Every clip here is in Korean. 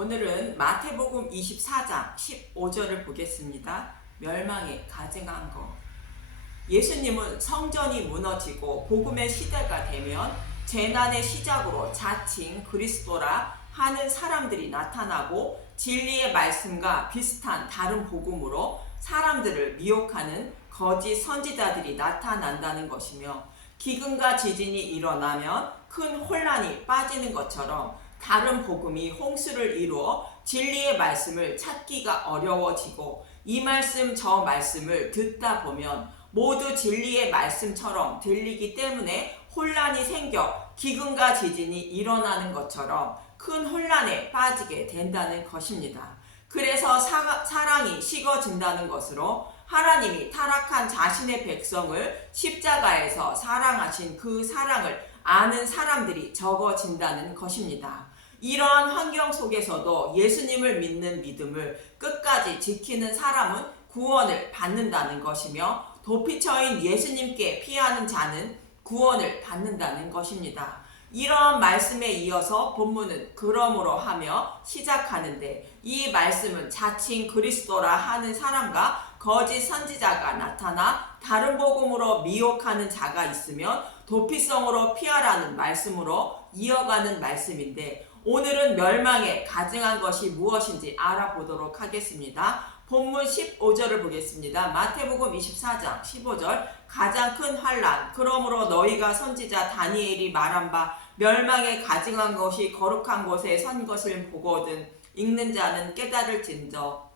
오늘은 마태복음 24장 15절을 보겠습니다. 멸망에 가증한 것. 예수님은 성전이 무너지고 복음의 시대가 되면 재난의 시작으로 자칭 그리스도라 하는 사람들이 나타나고 진리의 말씀과 비슷한 다른 복음으로 사람들을 미혹하는 거짓 선지자들이 나타난다는 것이며, 기근과 지진이 일어나면 큰 혼란이 빠지는 것처럼 다른 복음이 홍수를 이루어 진리의 말씀을 찾기가 어려워지고, 이 말씀 저 말씀을 듣다 보면 모두 진리의 말씀처럼 들리기 때문에 혼란이 생겨 기근과 지진이 일어나는 것처럼 큰 혼란에 빠지게 된다는 것입니다. 그래서 사랑이 식어진다는 것으로 하나님이 타락한 자신의 백성을 십자가에서 사랑하신 그 사랑을 아는 사람들이 적어진다는 것입니다. 이러한 환경 속에서도 예수님을 믿는 믿음을 끝까지 지키는 사람은 구원을 받는다는 것이며, 도피처인 예수님께 피하는 자는 구원을 받는다는 것입니다. 이러한 말씀에 이어서 본문은 그러므로 하며 시작하는데, 이 말씀은 자칭 그리스도라 하는 사람과 거짓 선지자가 나타나 다른 복음으로 미혹하는 자가 있으면 도피성으로 피하라는 말씀으로 이어가는 말씀인데, 오늘은 멸망에 가증한 것이 무엇인지 알아보도록 하겠습니다. 본문 15절을 보겠습니다. 마태복음 24장 15절. 가장 큰 환난, 그러므로 너희가 선지자 다니엘이 말한 바 멸망에 가증한 것이 거룩한 곳에 선 것을 보거든 읽는 자는 깨달을진저.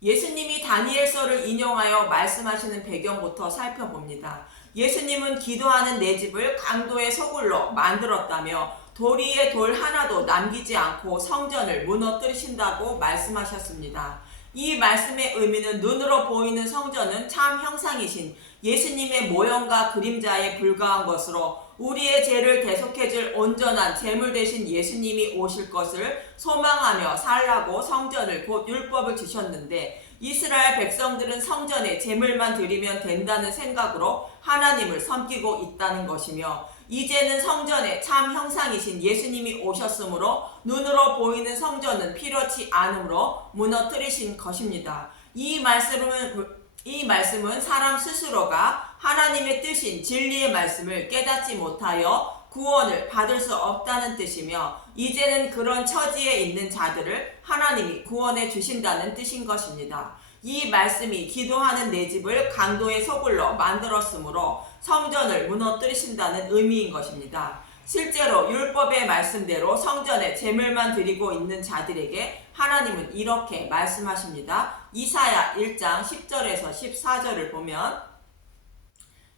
예수님이 다니엘서를 인용하여 말씀하시는 배경부터 살펴봅니다. 예수님은 기도하는 내 집을 강도의 소굴로 만들었다며 돌 위에 돌 하나도 남기지 않고 성전을 무너뜨리신다고 말씀하셨습니다. 이 말씀의 의미는 눈으로 보이는 성전은 참 형상이신 예수님의 모형과 그림자에 불과한 것으로, 우리의 죄를 대속해줄 온전한 제물 대신 예수님이 오실 것을 소망하며 살라고 성전을 곧 율법을 주셨는데, 이스라엘 백성들은 성전에 제물만 드리면 된다는 생각으로 하나님을 섬기고 있다는 것이며, 이제는 성전에 참 형상이신 예수님이 오셨으므로 눈으로 보이는 성전은 필요치 않으므로 무너뜨리신 것입니다. 이 말씀은 사람 스스로가 하나님의 뜻인 진리의 말씀을 깨닫지 못하여 구원을 받을 수 없다는 뜻이며, 이제는 그런 처지에 있는 자들을 하나님이 구원해 주신다는 뜻인 것입니다. 이 말씀이 기도하는 내 집을 강도의 소굴로 만들었으므로 성전을 무너뜨리신다는 의미인 것입니다. 실제로 율법의 말씀대로 성전에 제물만 드리고 있는 자들에게 하나님은 이렇게 말씀하십니다. 이사야 1장 10절에서 14절을 보면,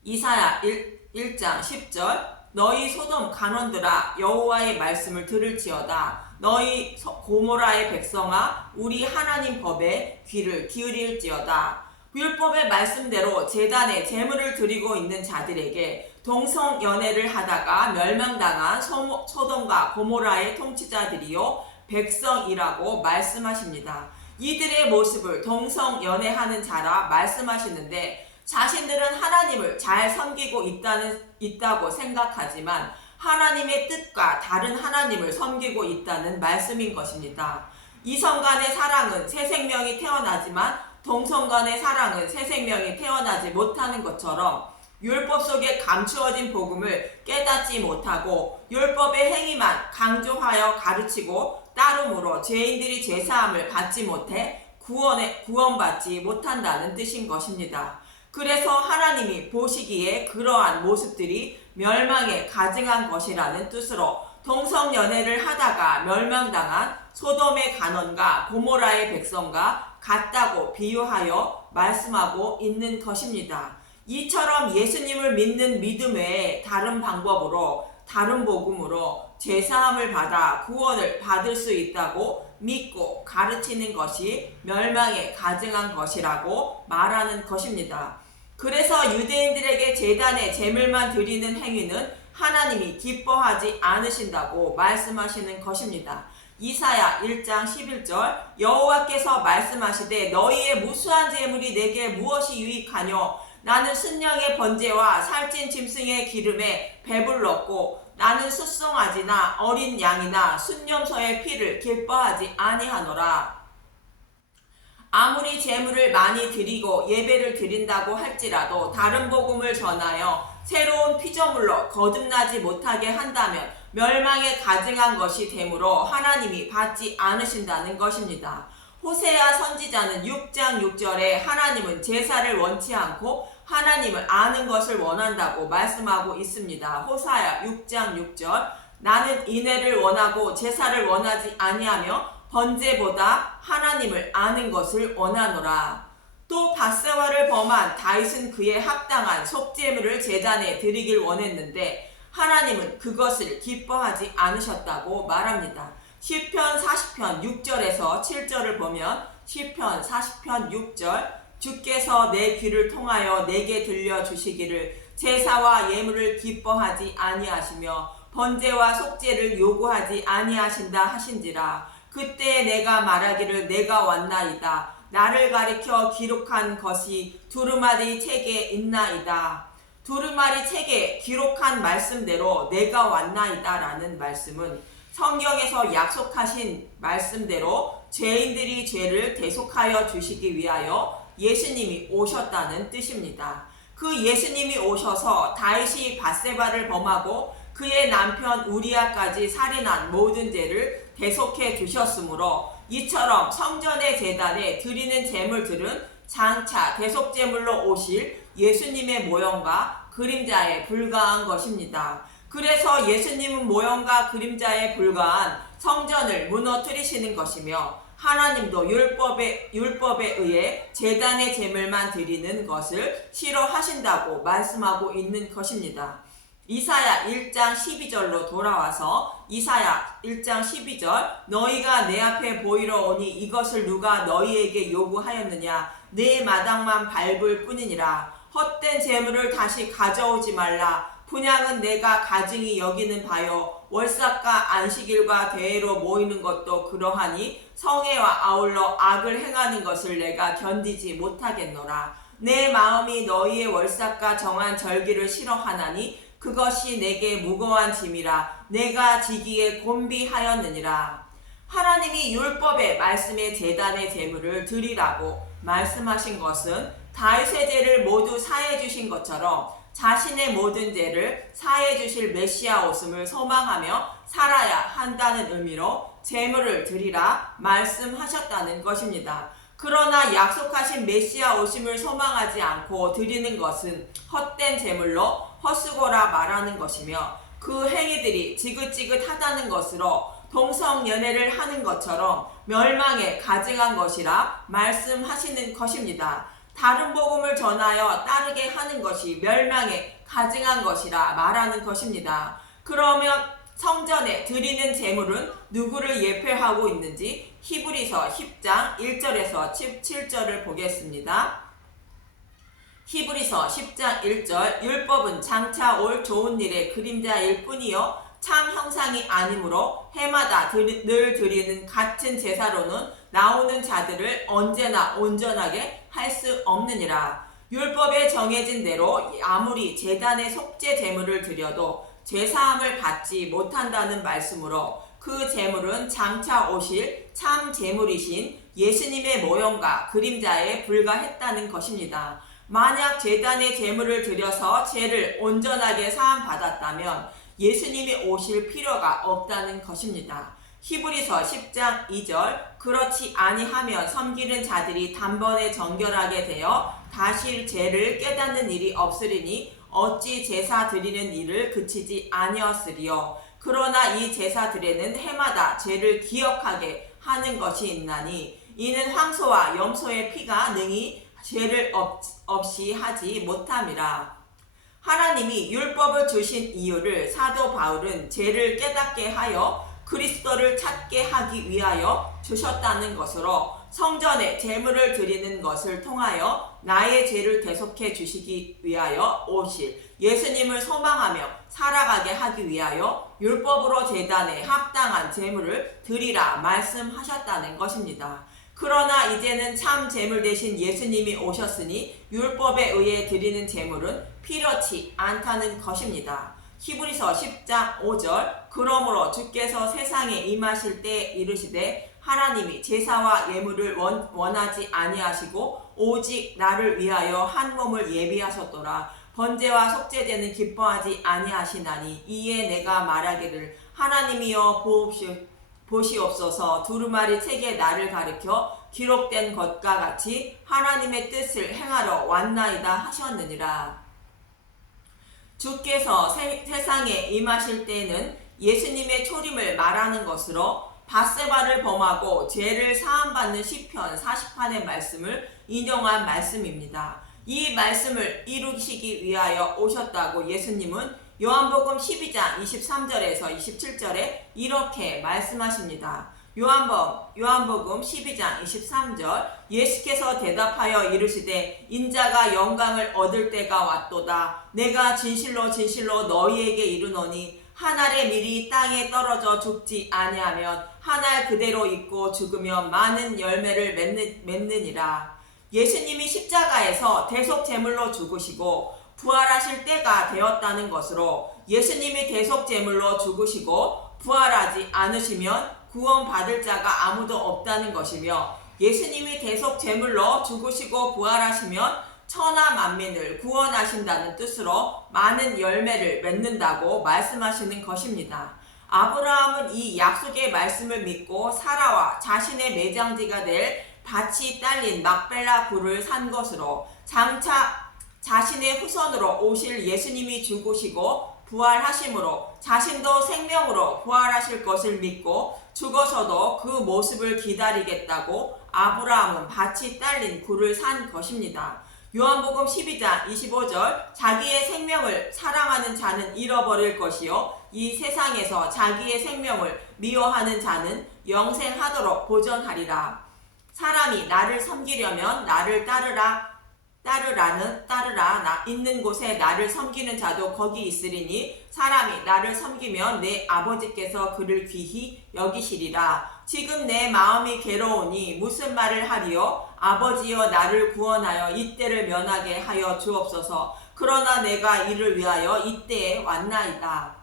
이사야 1장 10절. 너희 소돔 간원들아, 여호와의 말씀을 들을지어다. 너희 고모라의 백성아, 우리 하나님 법에 귀를 기울일지어다. 율법의 말씀대로 제단에 제물을 드리고 있는 자들에게 동성연애를 하다가 멸망당한 소돔과 고모라의 통치자들이요 백성이라고 말씀하십니다. 이들의 모습을 동성연애하는 자라 말씀하시는데, 자신들은 하나님을 잘 섬기고 있다고 생각하지만 하나님의 뜻과 다른 하나님을 섬기고 있다는 말씀인 것입니다. 이성 간의 사랑은 새 생명이 태어나지만 동성 간의 사랑은 새 생명이 태어나지 못하는 것처럼, 율법 속에 감추어진 복음을 깨닫지 못하고 율법의 행위만 강조하여 가르치고 따름으로 죄인들이 죄사함을 받지 못해 구원받지 못한다는 뜻인 것입니다. 그래서 하나님이 보시기에 그러한 모습들이 멸망에 가증한 것이라는 뜻으로 동성연애를 하다가 멸망당한 소돔의 간원과 고모라의 백성과 같다고 비유하여 말씀하고 있는 것입니다. 이처럼 예수님을 믿는 믿음 외에 다른 방법으로, 다른 복음으로 죄사함을 받아 구원을 받을 수 있다고 믿고 가르치는 것이 멸망에 가증한 것이라고 말하는 것입니다. 그래서 유대인들에게 제단에 제물만 드리는 행위는 하나님이 기뻐하지 않으신다고 말씀하시는 것입니다. 이사야 1장 11절. 여호와께서 말씀하시되 너희의 무수한 제물이 내게 무엇이 유익하뇨? 나는 순양의 번제와 살찐 짐승의 기름에 배불렀고 나는 숫송아지나 어린 양이나 순념소의 피를 기뻐하지 아니하노라. 아무리 제물을 많이 드리고 예배를 드린다고 할지라도 다른 복음을 전하여 새로운 피조물로 거듭나지 못하게 한다면 멸망에 가증한 것이 되므로 하나님이 받지 않으신다는 것입니다. 호세아 선지자는 6장 6절에 하나님은 제사를 원치 않고 하나님을 아는 것을 원한다고 말씀하고 있습니다. 호세아 6장 6절 나는 인애를 원하고 제사를 원하지 아니하며 번제보다 하나님을 아는 것을 원하노라. 또 밧세바를 범한 다윗은 그에 합당한 속죄물을 제단에 드리길 원했는데 하나님은 그것을 기뻐하지 않으셨다고 말합니다. 시편 40편 6절에서 7절을 보면 시편 40편 6절 주께서 내 귀를 통하여 내게 들려주시기를 제사와 예물을 기뻐하지 아니하시며 번제와 속죄를 요구하지 아니하신다 하신지라. 그때 내가 말하기를 내가 왔나이다. 나를 가리켜 기록한 것이 두루마리 책에 있나이다. 두루마리 책에 기록한 말씀대로 내가 왔나이다 라는 말씀은 성경에서 약속하신 말씀대로 죄인들이 죄를 대속하여 주시기 위하여 예수님이 오셨다는 뜻입니다. 그 예수님이 오셔서 다윗이 밧세바를 범하고 그의 남편 우리아까지 살인한 모든 죄를 대속해 주셨으므로 이처럼 성전의 제단에 드리는 제물들은 장차 대속제물로 오실 예수님의 모형과 그림자에 불과한 것입니다. 그래서 예수님은 모형과 그림자에 불과한 성전을 무너뜨리시는 것이며 하나님도 율법에 의해 제단의 제물만 드리는 것을 싫어하신다고 말씀하고 있는 것입니다. 이사야 1장 12절로 돌아와서 이사야 1장 12절 너희가 내 앞에 보이러 오니 이것을 누가 너희에게 요구하였느냐 내 마당만 밟을 뿐이니라. 헛된 재물을 다시 가져오지 말라. 분향은 내가 가증히 여기는 바요 월삭과 안식일과 대회로 모이는 것도 그러하니 성회와 아울러 악을 행하는 것을 내가 견디지 못하겠노라. 내 마음이 너희의 월삭과 정한 절기를 싫어하나니 그것이 내게 무거운 짐이라 내가 지기에 곤비하였느니라. 하나님이 율법의 말씀의 제단의 제물을 드리라고 말씀하신 것은 다윗의 죄를 모두 사해 주신 것처럼 자신의 모든 죄를 사해 주실 메시아 오심을 소망하며 살아야 한다는 의미로 제물을 드리라 말씀하셨다는 것입니다. 그러나 약속하신 메시아 오심을 소망하지 않고 드리는 것은 헛된 제물로 헛수고라 말하는 것이며 그 행위들이 지긋지긋하다는 것으로 동성연애를 하는 것처럼 멸망에 가증한 것이라 말씀하시는 것입니다. 다른 복음을 전하여 따르게 하는 것이 멸망에 가증한 것이라 말하는 것입니다. 그러면 성전에 드리는 제물은 누구를 예표하고 있는지 히브리서 10장 1절에서 17절을 보겠습니다. 히브리서 10장 1절 율법은 장차 올 좋은 일의 그림자일 뿐이요 참 형상이 아니므로 해마다 늘 드리는 같은 제사로는 나오는 자들을 언제나 온전하게 할 수 없느니라. 율법에 정해진 대로 아무리 제단의 속죄 제물을 드려도 죄사함을 받지 못한다는 말씀으로 그 제물은 장차 오실 참 제물이신 예수님의 모형과 그림자에 불과했다는 것입니다. 만약 제단의 제물을 드려서 죄를 온전하게 사함 받았다면 예수님이 오실 필요가 없다는 것입니다. 히브리서 10장 2절 그렇지 아니하면 섬기는 자들이 단번에 정결하게 되어 다시 죄를 깨닫는 일이 없으리니 어찌 제사 드리는 일을 그치지 아니었으리요. 그러나 이 제사들에는 해마다 죄를 기억하게 하는 것이 있나니 이는 황소와 염소의 피가 능히 죄를 없이 하지 못함이라. 하나님이 율법을 주신 이유를 사도 바울은 죄를 깨닫게 하여 그리스도를 찾게 하기 위하여 주셨다는 것으로 성전에 제물을 드리는 것을 통하여 나의 죄를 대속해 주시기 위하여 오실 예수님을 소망하며 살아가게 하기 위하여 율법으로 제단에 합당한 제물을 드리라 말씀하셨다는 것입니다. 그러나 이제는 참 제물 대신 예수님이 오셨으니 율법에 의해 드리는 제물은 필요치 않다는 것입니다. 히브리서 10장 5절 그러므로 주께서 세상에 임하실 때 이르시되 하나님이 제사와 예물을 원하지 아니하시고 오직 나를 위하여 한 몸을 예비하셨더라. 번제와 속죄제는 기뻐하지 아니하시나니 이에 내가 말하기를 하나님이여 보시옵소서. 두루마리 책에 나를 가리켜 기록된 것과 같이 하나님의 뜻을 행하러 왔나이다 하셨느니라. 주께서 세상에 임하실 때에는 예수님의 초림을 말하는 것으로 밧세바를 범하고 죄를 사함받는 시편 40편의 말씀을 인용한 말씀입니다. 이 말씀을 이루시기 위하여 오셨다고 예수님은 요한복음 12장 23절에서 27절에 이렇게 말씀하십니다. 요한복음 12장 23절 예수께서 대답하여 이르시되 인자가 영광을 얻을 때가 왔도다. 내가 진실로 진실로 너희에게 이르노니 한 알의 밀이 땅에 떨어져 죽지 아니하면 한 알 그대로 있고 죽으면 많은 열매를 맺느니라. 예수님이 십자가에서 대속 제물로 죽으시고 부활하실 때가 되었다는 것으로 예수님이 대속 제물로 죽으시고 부활하지 않으시면 구원받을 자가 아무도 없다는 것이며 예수님이 대속 제물로 죽으시고 부활하시면 천하 만민을 구원하신다는 뜻으로 많은 열매를 맺는다고 말씀하시는 것입니다. 아브라함은 이 약속의 말씀을 믿고 사라와 자신의 매장지가 될 밭이 딸린 막벨라 굴을 산 것으로 장차 자신의 후손으로 오실 예수님이 죽으시고 부활하심으로 자신도 생명으로 부활하실 것을 믿고 죽어서도 그 모습을 기다리겠다고 아브라함은 밭이 딸린 굴을 산 것입니다. 요한복음 12장 25절 자기의 생명을 사랑하는 자는 잃어버릴 것이요 이 세상에서 자기의 생명을 미워하는 자는 영생하도록 보존하리라. 사람이 나를 섬기려면 나를 따르라 나 있는 곳에 나를 섬기는 자도 거기 있으리니 사람이 나를 섬기면 내 아버지께서 그를 귀히 여기시리라. 지금 내 마음이 괴로우니 무슨 말을 하리요? 아버지여 나를 구원하여 이때를 면하게 하여 주옵소서. 그러나 내가 이를 위하여 이때에 왔나이다.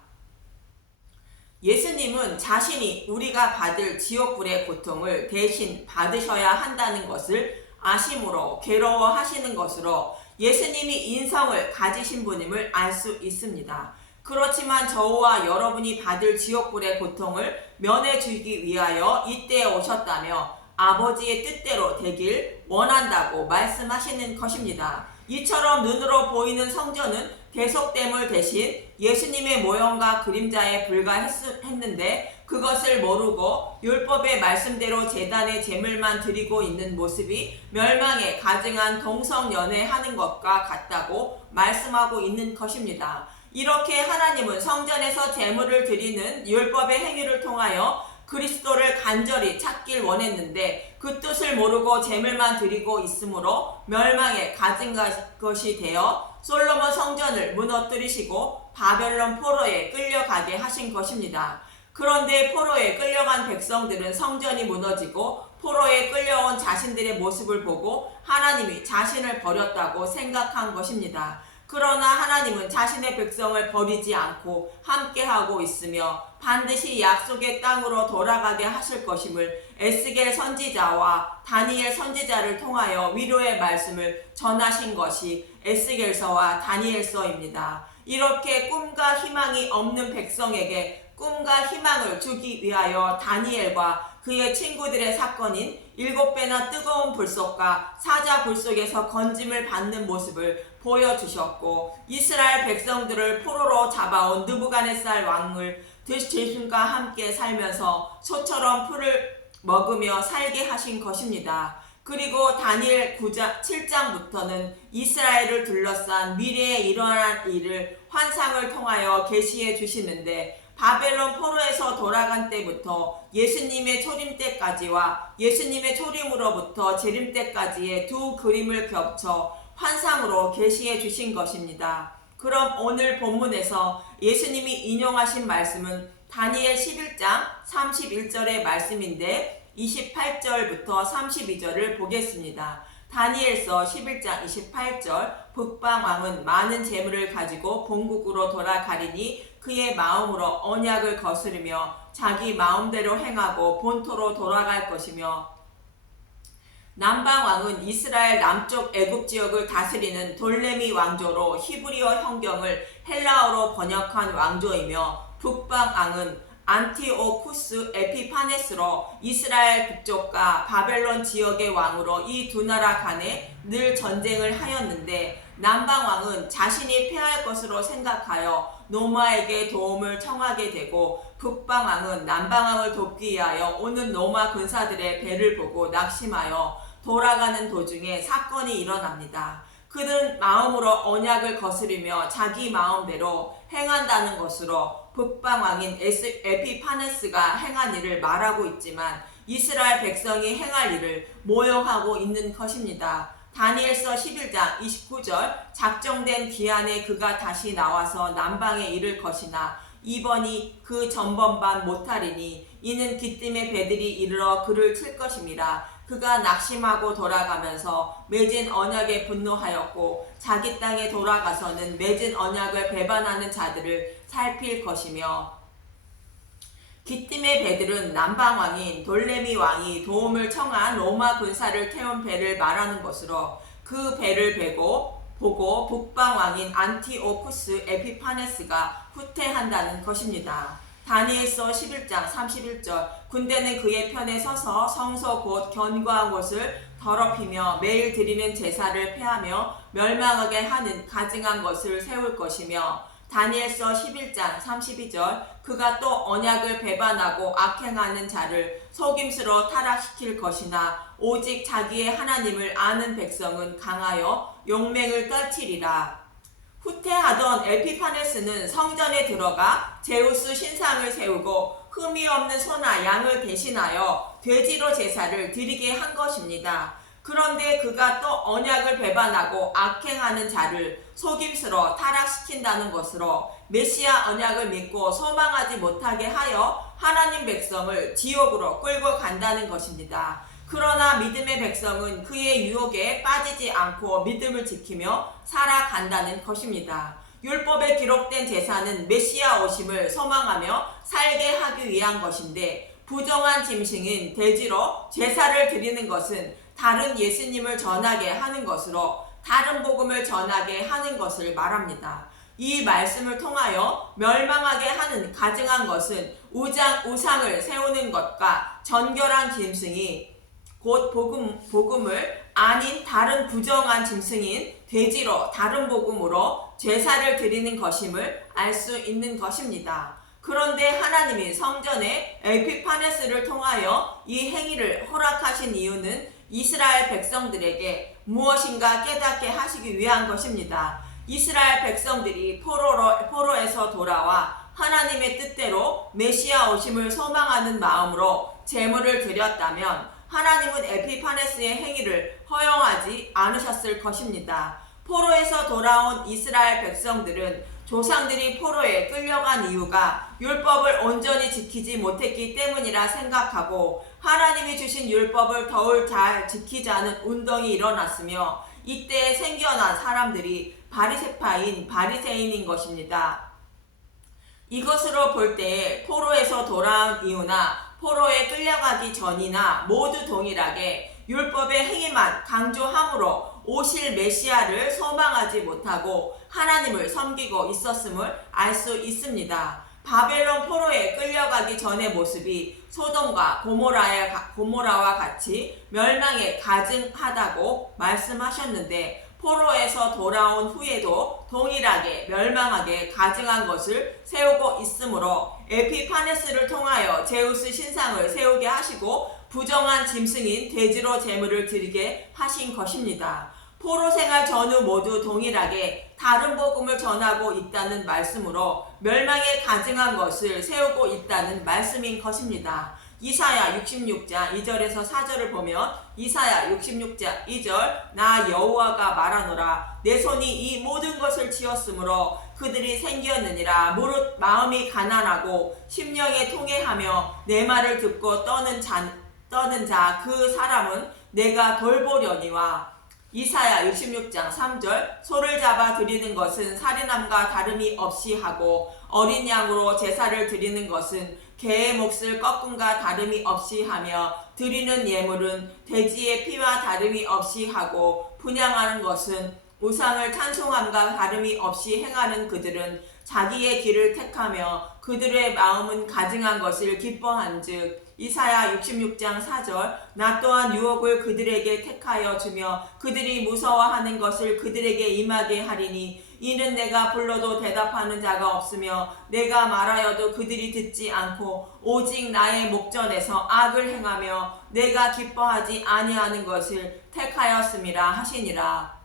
예수님은 자신이 우리가 받을 지옥불의 고통을 대신 받으셔야 한다는 것을 아심으로 괴로워하시는 것으로 예수님이 인성을 가지신 분임을 알 수 있습니다. 그렇지만 저와 여러분이 받을 지옥불의 고통을 면해주기 위하여 이때에 오셨다며 아버지의 뜻대로 되길 원한다고 말씀하시는 것입니다. 이처럼 눈으로 보이는 성전은 대속됨을 대신 예수님의 모형과 그림자에 불과했는데 그것을 모르고 율법의 말씀대로 제단에 제물만 드리고 있는 모습이 멸망에 가증한 동성연애하는 것과 같다고 말씀하고 있는 것입니다. 이렇게 하나님은 성전에서 제물을 드리는 율법의 행위를 통하여 그리스도를 간절히 찾길 원했는데 그 뜻을 모르고 제물만 드리고 있으므로 멸망에 가증 것이 되어 솔로몬 성전을 무너뜨리시고 바벨론 포로에 끌려가게 하신 것입니다. 그런데 포로에 끌려간 백성들은 성전이 무너지고 포로에 끌려온 자신들의 모습을 보고 하나님이 자신을 버렸다고 생각한 것입니다. 그러나 하나님은 자신의 백성을 버리지 않고 함께하고 있으며 반드시 약속의 땅으로 돌아가게 하실 것임을 에스겔 선지자와 다니엘 선지자를 통하여 위로의 말씀을 전하신 것이 에스겔서와 다니엘서입니다. 이렇게 꿈과 희망이 없는 백성에게 꿈과 희망을 주기 위하여 다니엘과 그의 친구들의 사건인 7배나 뜨거운 불속과 사자 굴속에서 건짐을 받는 모습을 보여주셨고 이스라엘 백성들을 포로로 잡아온 느부갓네살 왕을 들신과 함께 살면서 소처럼 풀을 먹으며 살게 하신 것입니다. 그리고 다니엘 7장부터는 이스라엘을 둘러싼 미래에 일어날 일을 환상을 통하여 계시해 주시는데 바벨론 포로에서 돌아간 때부터 예수님의 초림 때까지와 예수님의 초림으로부터 재림 때까지의 두 그림을 겹쳐 환상으로 계시해 주신 것입니다. 그럼 오늘 본문에서 예수님이 인용하신 말씀은 다니엘 11장 31절의 말씀인데 28절부터 32절을 보겠습니다. 다니엘서 11장 28절 북방왕은 많은 재물을 가지고 본국으로 돌아가리니 그의 마음으로 언약을 거스르며 자기 마음대로 행하고 본토로 돌아갈 것이며 남방왕은 이스라엘 남쪽 애굽 지역을 다스리는 돌레미 왕조로 히브리어 성경을 헬라어로 번역한 왕조이며 북방왕은 안티오쿠스 에피파네스로 이스라엘 북쪽과 바벨론 지역의 왕으로 이 두 나라 간에 늘 전쟁을 하였는데 남방왕은 자신이 패할 것으로 생각하여 노마에게 도움을 청하게 되고 북방왕은 남방왕을 돕기 위하여 오는 노마 군사들의 배를 보고 낙심하여 돌아가는 도중에 사건이 일어납니다. 그는 마음으로 언약을 거스르며 자기 마음대로 행한다는 것으로 북방왕인 에피파네스가 행한 일을 말하고 있지만 이스라엘 백성이 행할 일을 모형하고 있는 것입니다. 다니엘서 11장 29절 작정된 기한에 그가 다시 나와서 남방에 이를 것이나 이번이 그 전번반 못하리니 이는 기띔의 배들이 이르러 그를 칠 것임이라. 그가 낙심하고 돌아가면서 맺은 언약에 분노하였고 자기 땅에 돌아가서는 맺은 언약을 배반하는 자들을 살필 것이며 기띔의 배들은 남방왕인 돌레미 왕이 도움을 청한 로마 군사를 태운 배를 말하는 것으로 그 배를 보고 북방왕인 안티오쿠스 에피파네스가 후퇴한다는 것입니다. 다니엘서 11장 31절 군대는 그의 편에 서서 성소 곧 견고한 곳을 더럽히며 매일 드리는 제사를 폐하며 멸망하게 하는 가증한 것을 세울 것이며 다니엘서 11장 32절 그가 또 언약을 배반하고 악행하는 자를 속임수로 타락시킬 것이나 오직 자기의 하나님을 아는 백성은 강하여 용맹을 떨치리라. 후퇴하던 에피파네스는 성전에 들어가 제우스 신상을 세우고 흠이 없는 소나 양을 대신하여 돼지로 제사를 드리게 한 것입니다. 그런데 그가 또 언약을 배반하고 악행하는 자를 속임수로 타락시킨다는 것으로 메시아 언약을 믿고 소망하지 못하게 하여 하나님 백성을 지옥으로 끌고 간다는 것입니다. 그러나 믿음의 백성은 그의 유혹에 빠지지 않고 믿음을 지키며 살아간다는 것입니다. 율법에 기록된 제사는 메시아 오심을 소망하며 살게 하기 위한 것인데 부정한 짐승인 돼지로 제사를 드리는 것은 다른 예수님을 전하게 하는 것으로 다른 복음을 전하게 하는 것을 말합니다. 이 말씀을 통하여 멸망하게 하는 가증한 것은 우상을 세우는 것과 정결한 짐승이 곧 복음을 아닌 다른 부정한 짐승인 돼지로 다른 복음으로 제사를 드리는 것임을 알 수 있는 것입니다. 그런데 하나님이 성전에 에피파네스를 통하여 이 행위를 허락하신 이유는 이스라엘 백성들에게 무엇인가 깨닫게 하시기 위한 것입니다. 이스라엘 백성들이 포로에서 돌아와 하나님의 뜻대로 메시아 오심을 소망하는 마음으로 제물을 드렸다면 하나님은 에피파네스의 행위를 허용하지 않으셨을 것입니다. 포로에서 돌아온 이스라엘 백성들은 조상들이 포로에 끌려간 이유가 율법을 온전히 지키지 못했기 때문이라 생각하고 하나님이 주신 율법을 더욱 잘 지키자는 운동이 일어났으며 이때 생겨난 사람들이 바리새파인 바리새인인 것입니다. 이것으로 볼 때에 포로에서 돌아온 이유나 포로에 끌려가기 전이나 모두 동일하게 율법의 행위만 강조함으로 오실 메시아를 소망하지 못하고 하나님을 섬기고 있었음을 알 수 있습니다. 바벨론 포로에 끌려가기 전의 모습이 소돔과 고모라와 같이 멸망에 가증하다고 말씀하셨는데 포로에서 돌아온 후에도 동일하게 멸망하게 가증한 것을 세우고 있으므로 에피파네스를 통하여 제우스 신상을 세우게 하시고 부정한 짐승인 돼지로 제물을 드리게 하신 것입니다. 포로 생활 전후 모두 동일하게 다른 복음을 전하고 있다는 말씀으로 멸망에 가증한 것을 세우고 있다는 말씀인 것입니다. 이사야 66장 2절에서 4절을 보면 이사야 66장 2절 나 여호와가 말하노라 내 손이 이 모든 것을 지었으므로 그들이 생겼느니라 무릇 마음이 가난하고 심령에 통회하며 내 말을 듣고 떠는 자 그 사람은 내가 돌보려니와 이사야 66장 3절 소를 잡아 드리는 것은 살인함과 다름이 없이 하고 어린 양으로 제사를 드리는 것은 개의 몫을 꺾음과 다름이 없이 하며 드리는 예물은 돼지의 피와 다름이 없이 하고 분향하는 것은 우상을 찬송함과 다름이 없이 행하는 그들은 자기의 길을 택하며 그들의 마음은 가증한 것을 기뻐한즉 이사야 66장 4절 나 또한 유혹을 그들에게 택하여 주며 그들이 무서워하는 것을 그들에게 임하게 하리니 이는 내가 불러도 대답하는 자가 없으며 내가 말하여도 그들이 듣지 않고 오직 나의 목전에서 악을 행하며 내가 기뻐하지 아니하는 것을 택하였음이라 하시니라.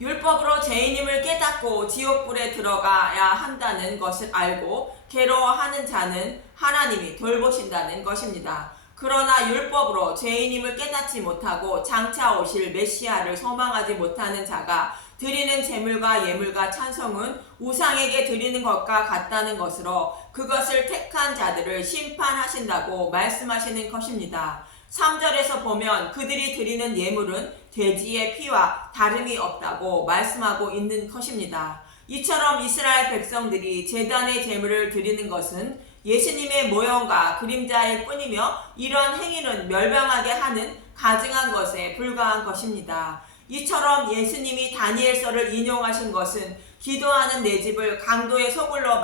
율법으로 죄인임을 깨닫고 지옥불에 들어가야 한다는 것을 알고 괴로워하는 자는 하나님이 돌보신다는 것입니다. 그러나 율법으로 죄인임을 깨닫지 못하고 장차 오실 메시아를 소망하지 못하는 자가 드리는 제물과 예물과 찬송은 우상에게 드리는 것과 같다는 것으로 그것을 택한 자들을 심판하신다고 말씀하시는 것입니다. 3절에서 보면 그들이 드리는 예물은 돼지의 피와 다름이 없다고 말씀하고 있는 것입니다. 이처럼 이스라엘 백성들이 제단의 제물을 드리는 것은 예수님의 모형과 그림자일 뿐이며 이런 행위는 멸망하게 하는 가증한 것에 불과한 것입니다. 이처럼 예수님이 다니엘서를 인용하신 것은 기도하는 내 집을 강도의 소굴로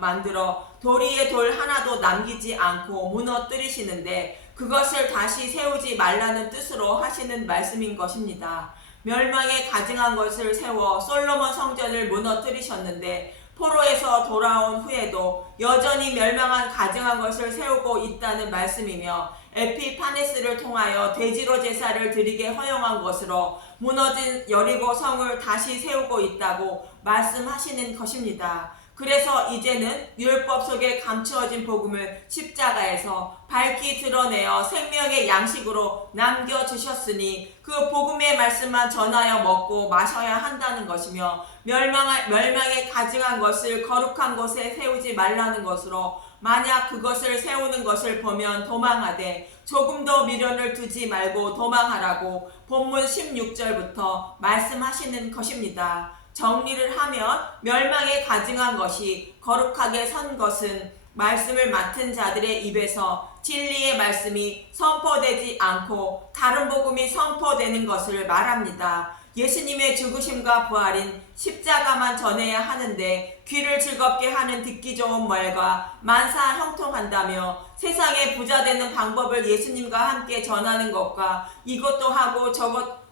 만들어 도리에 돌 하나도 남기지 않고 무너뜨리시는데 그것을 다시 세우지 말라는 뜻으로 하시는 말씀인 것입니다. 멸망에 가증한 것을 세워 솔로몬 성전을 무너뜨리셨는데 포로에서 돌아온 후에도 여전히 멸망한 가증한 것을 세우고 있다는 말씀이며 에피파네스를 통하여 돼지로 제사를 드리게 허용한 것으로 무너진 여리고 성을 다시 세우고 있다고 말씀하시는 것입니다. 그래서 이제는 율법 속에 감추어진 복음을 십자가에서 밝히 드러내어 생명의 양식으로 남겨주셨으니 그 복음의 말씀만 전하여 먹고 마셔야 한다는 것이며 멸망에 가증한 것을 거룩한 곳에 세우지 말라는 것으로 만약 그것을 세우는 것을 보면 도망하되 조금도 미련을 두지 말고 도망하라고 본문 16절부터 말씀하시는 것입니다. 정리를 하면 멸망에 가증한 것이 거룩하게 선 것은 말씀을 맡은 자들의 입에서 진리의 말씀이 선포되지 않고 다른 복음이 선포되는 것을 말합니다. 예수님의 죽으심과 부활인 십자가만 전해야 하는데 귀를 즐겁게 하는 듣기 좋은 말과 만사 형통한다며 세상에 부자 되는 방법을 예수님과 함께 전하는 것과 이것도 하고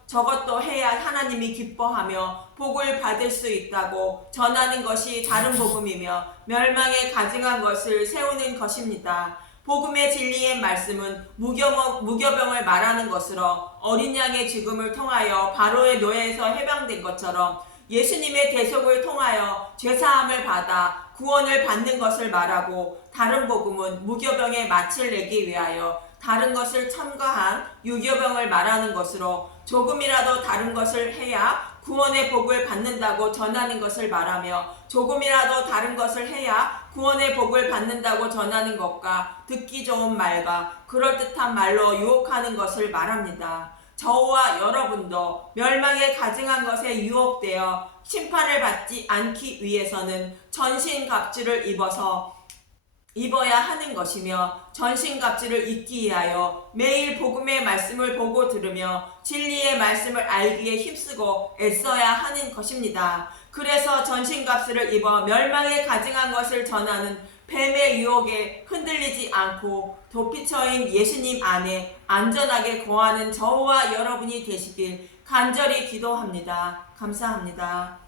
저것도 해야 하나님이 기뻐하며 복을 받을 수 있다고 전하는 것이 다른 복음이며 멸망에 가증한 것을 세우는 것입니다. 복음의 진리의 말씀은 무교병을 말하는 것으로 어린 양의 죽음을 통하여 바로의 노예에서 해방된 것처럼 예수님의 대속을 통하여 죄사함을 받아 구원을 받는 것을 말하고 다른 복음은 무교병의 맏을 내기 위하여 다른 것을 첨가한 유교병을 말하는 것으로 조금이라도 다른 것을 해야 구원의 복을 받는다고 전하는 것을 말하며 조금이라도 다른 것을 해야 구원의 복을 받는다고 전하는 것과 듣기 좋은 말과 그럴듯한 말로 유혹하는 것을 말합니다. 저와 여러분도 멸망에 가증한 것에 유혹되어 심판을 받지 않기 위해서는 전신갑주를 입어야 하는 것이며 전신갑주를 입기 위하여 매일 복음의 말씀을 보고 들으며 진리의 말씀을 알기에 힘쓰고 애써야 하는 것입니다. 그래서 전신갑주를 입어 멸망에 가증한 것을 전하는 뱀의 유혹에 흔들리지 않고 도피처인 예수님 안에 안전하게 거하는 저와 여러분이 되시길 간절히 기도합니다. 감사합니다.